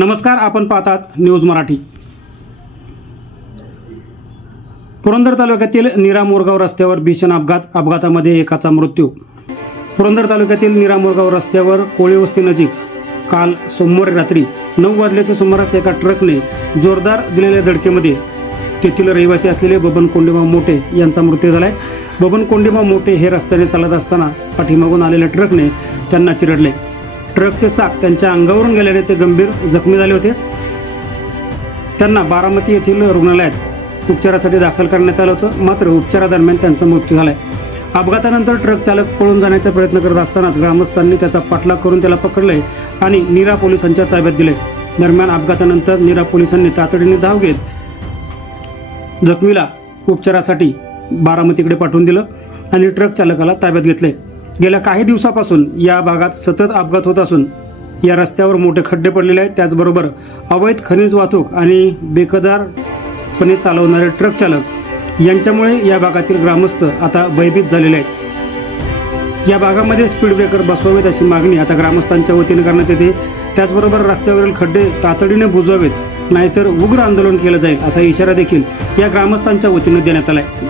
नमस्कार आपण पाहतात न्यूज मराठी. पुरंदर तालुक्यातील निरा मोरगाव रस्त्यावर भीषण अपघात अपघातामध्ये एकाचा मृत्यू. पुरंदर तालुक्यातील निरा मोरगाव रस्त्यावर कोळीवस्ती नजीक काल सोमवारी रात्री नऊ वाजल्याच्या सुमारास एका ट्रकने जोरदार दिलेल्या धडकेमध्ये तेथील रहिवासी असलेले बबन कोंडीबा मोठे यांचा मृत्यू झालाय. बबन कोंडीबा मोठे हे रस्त्याने चालत असताना पाठीमागून आलेल्या ट्रकने त्यांना चिरडले. ट्रकचे चाक त्यांच्या अंगावरून गेल्याने ते गंभीर जखमी झाले होते. त्यांना बारामती येथील रुग्णालयात उपचारासाठी दाखल करण्यात आलं होतं. मात्र उपचारादरम्यान त्यांचा मृत्यू झाला आहे अपघातानंतर ट्रक चालक पळून जाण्याचा प्रयत्न करत असतानाच ग्रामस्थांनी त्याचा पाठलाग करून त्याला पकडले आणि नीरा पोलिसांच्या ताब्यात दिले. दरम्यान अपघातानंतर नीरा पोलिसांनी तातडीने धाव घेत जखमीला उपचारासाठी बारामतीकडे पाठवून दिलं आणि ट्रक चालकाला ताब्यात घेतले. गेल्या काही दिवसापासून या भागात सतत अपघात होत असून या रस्त्यावर मोठे खड्डे पडलेले आहेत. त्याचबरोबर अवैध खनिज वाहतूक आणि बेकदारपणे चालवणारे ट्रक चालक यांच्यामुळे या भागातील ग्रामस्थ आता भयभीत झालेले आहेत. या भागामध्ये स्पीड ब्रेकर बसवावेत अशी मागणी आता ग्रामस्थांच्या वतीने करण्यात येते. त्याचबरोबर रस्त्यावरील खड्डे तातडीने बुजवावेत नाहीतर उग्र आंदोलन केलं जाईल असा इशारा देखील या ग्रामस्थांच्या वतीने देण्यात आला आहे